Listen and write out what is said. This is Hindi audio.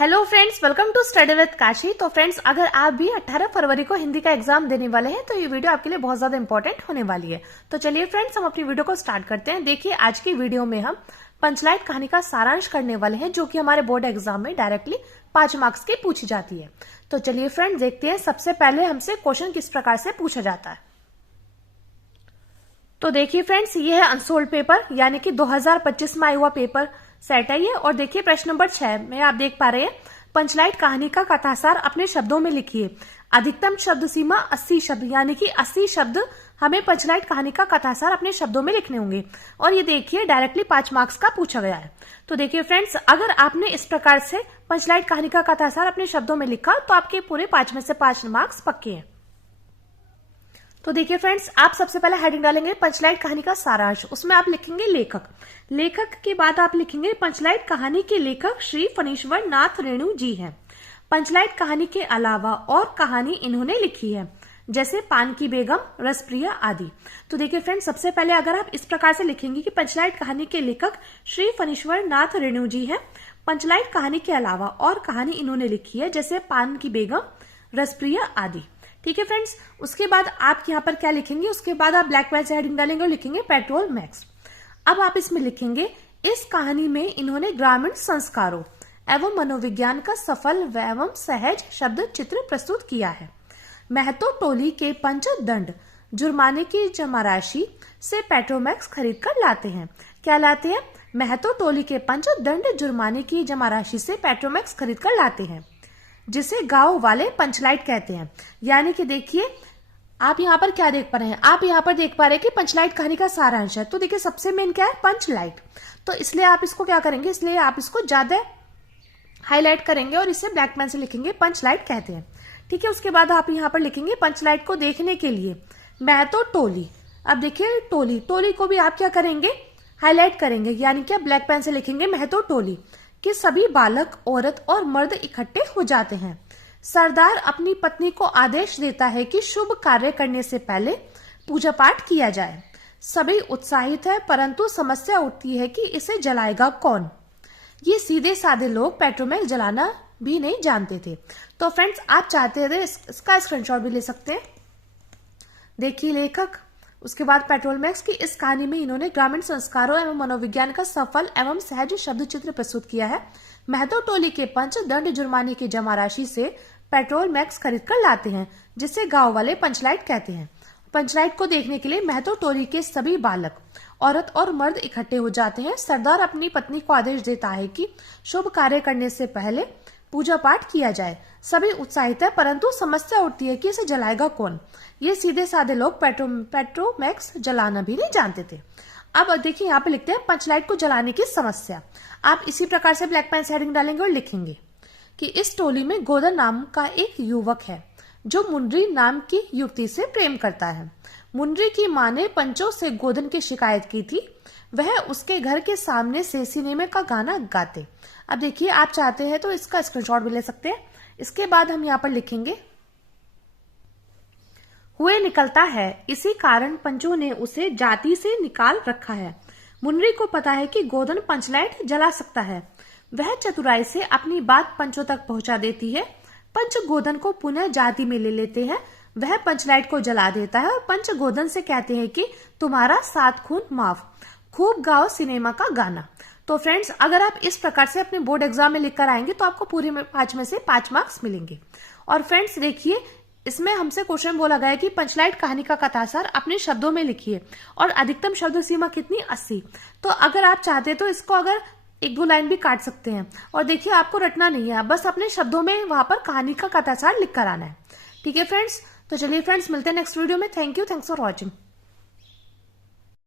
Hello friends, welcome to study with Kashi. तो फ्रेंड्स, अगर आप भी 18 फरवरी को हिंदी का एग्जाम देने वाले हैं तो ये वीडियो आपके लिए बहुत ज्यादा इंपॉर्टेंट होने वाली है। तो चलिए फ्रेंड्स, हम अपनी वीडियो को स्टार्ट करते हैं। देखिए, आज की वीडियो में हम पंचलाइट कहानी का सारांश करने वाले हैं, जो कि हमारे बोर्ड एग्जाम में डायरेक्टली 5 मार्क्स की पूछी जाती है। तो चलिए फ्रेंड्स, देखते हैं सबसे पहले हमसे क्वेश्चन किस प्रकार से पूछा जाता है। तो देखिए फ्रेंड्स, ये है अनसोल्ड पेपर, यानी कि 2025 में आया हुआ पेपर सेट है ये। और देखिए प्रश्न नंबर 6 में आप देख पा रहे हैं, पंचलाइट कहानी का कथासार अपने शब्दों में लिखिए। अधिकतम शब्द सीमा 80 शब्द, यानी कि 80 शब्द हमें पंचलाइट कहानी का कथासार अपने शब्दों में लिखने होंगे। और ये देखिए डायरेक्टली 5 मार्क्स का पूछा गया है। तो देखिए फ्रेंड्स, अगर आपने इस प्रकार से पंचलाइट कहानी का कथासार अपने शब्दों में लिखा तो आपके पूरे 5 में से 5 मार्क्स पक्के हैं। तो देखिए फ्रेंड्स, आप सबसे पहले हेडिंग डालेंगे पंचलाइट कहानी का सारांश। उसमें आप लिखेंगे लेखक। लेखक के बाद आप लिखेंगे पंचलाइट कहानी के लेखक श्री फणीश्वर नाथ रेणु जी हैं। पंचलाइट कहानी के अलावा और कहानी इन्होंने लिखी है, जैसे पान की बेगम, रसप्रिया आदि। तो देखिए फ्रेंड्स, सबसे पहले अगर आप इस प्रकार से लिखेंगे कि पंचलाइट कहानी के लेखक श्री फणीश्वर नाथ रेणु जी हैं, पंचलाइट कहानी के अलावा और कहानी इन्होंने लिखी है, जैसे पान की बेगम, रसप्रिया आदि। ठीक है फ्रेंड्स, उसके बाद आप यहाँ पर क्या लिखेंगे, उसके बाद आप ब्लैक पेन से हेडिंग डालेंगे और लिखेंगे पेट्रोल मैक्स। अब आप इसमें लिखेंगे, इस कहानी में इन्होंने ग्रामीण संस्कारों एवं मनोविज्ञान का सफल एवं सहज शब्द चित्र प्रस्तुत किया है। महतो टोली के पंचदंड जुर्माने की जमा राशि से पेट्रोमैक्स खरीद कर लाते हैं। क्या लाते हैं? महतो टोली के पंचदंड जुर्माने की जमा राशि से पेट्रोमैक्स खरीद कर लाते हैं, जिसे गांव वाले पंचलाइट कहते हैं। यानी कि देखिए, आप यहाँ पर क्या देख पा रहे हैं, आप यहाँ पर देख पा रहे हैं कि पंचलाइट कहानी का सारांश है। तो देखिए सबसे मेन क्या है, पंचलाइट। तो इसलिए आप इसको क्या करेंगे, इसलिए आप इसको ज्यादा हाईलाइट करेंगे और इसे ब्लैक पेन से लिखेंगे, पंचलाइट कहते हैं। ठीक है, उसके बाद आप यहाँ पर लिखेंगे पंचलाइट को देखने के लिए महतो टोली। अब देखिए टोली को भी आप क्या करेंगे, हाईलाइट करेंगे, यानी कि ब्लैक पेन से लिखेंगे महतो टोली कि सभी बालक, औरत और मर्द इकट्ठे हो जाते हैं। सरदार अपनी पत्नी को आदेश देता है कि शुभ कार्य करने से पहले पूजा पाठ किया जाए। सभी उत्साहित है, परंतु समस्या उठती है कि इसे जलाएगा कौन। ये सीधे साधे लोग पेट्रोमैक्स जलाना भी नहीं जानते थे। तो फ्रेंड्स, आप चाहते थे इसका स्क्रीनशॉट भी ले सकते हैं। देखिए लेखक, उसके बाद पेट्रोल मैक्स की इस कहानी में इन्होंने ग्रामीण संस्कारों एवं मनोविज्ञान का सफल एवं सहज शब्द चित्र प्रस्तुत किया है। महतो टोली के पंचदंड जुर्माने की जमा राशि से पेट्रोल मैक्स खरीद कर लाते हैं, जिसे गांव वाले पंचलाइट कहते हैं। पंचलाइट को देखने के लिए महतो टोली के सभी बालक, औरत और मर्द इकट्ठे हो जाते हैं। सरदार अपनी पत्नी को आदेश देता है कि शुभ कार्य करने से पहले पूजा पाठ किया जाए। सभी उत्साहित है, परंतु समस्या उठती है कि इसे जलाएगा कौन। ये सीधे साधे लोग पेट्रोमैक्स जलाना भी नहीं जानते थे। अब देखिए यहाँ पे लिखते हैं पंचलाइट को जलाने की समस्या। आप इसी प्रकार से ब्लैक पेन से हेडिंग डालेंगे और लिखेंगे कि इस टोली में गोदन नाम का एक युवक है, जो मुंडरी नाम की युवती से प्रेम करता है। मुंडरी की मां ने पंचों से गोदन की शिकायत की थी, वह उसके घर के सामने से सिनेमा का गाना गाते। अब देखिए, आप चाहते हैं तो इसका स्क्रीनशॉट भी ले सकते हैं। इसके बाद हम यहाँ पर लिखेंगे, हुए निकलता है, इसी कारण पंचों ने उसे जाति से निकाल रखा है। मुन्नी को पता है कि गोदन पंचलाइट जला सकता है। वह चतुराई से अपनी बात पंचों तक पहुंचा देती है। पंच गोदन को पुनः जाति में ले लेते हैं। वह पंचलाइट को जला देता है और पंच गोदन से कहते हैं कि तुम्हारा 7 खून माफ, खूब गाओ सिनेमा का गाना। तो फ्रेंड्स, अगर आप इस प्रकार से अपने बोर्ड एग्जाम में लिखकर आएंगे तो आपको पूरे 5 में से 5 मार्क्स मिलेंगे। और फ्रेंड्स देखिए, इसमें हमसे क्वेश्चन बोला गया है कि पंचलाइट कहानी का कथासार अपने शब्दों में लिखिए और अधिकतम शब्द सीमा कितनी, 80। तो अगर आप चाहते तो इसको अगर 1-2 लाइन भी काट सकते हैं। और देखिए, आपको रटना नहीं है, बस अपने शब्दों में वहां पर कहानी का कथासार लिख कर आना है। ठीक है फ्रेंड्स, तो चलिए फ्रेंड्स, मिलते हैं नेक्स्ट वीडियो में। Thank you, thanks for watching.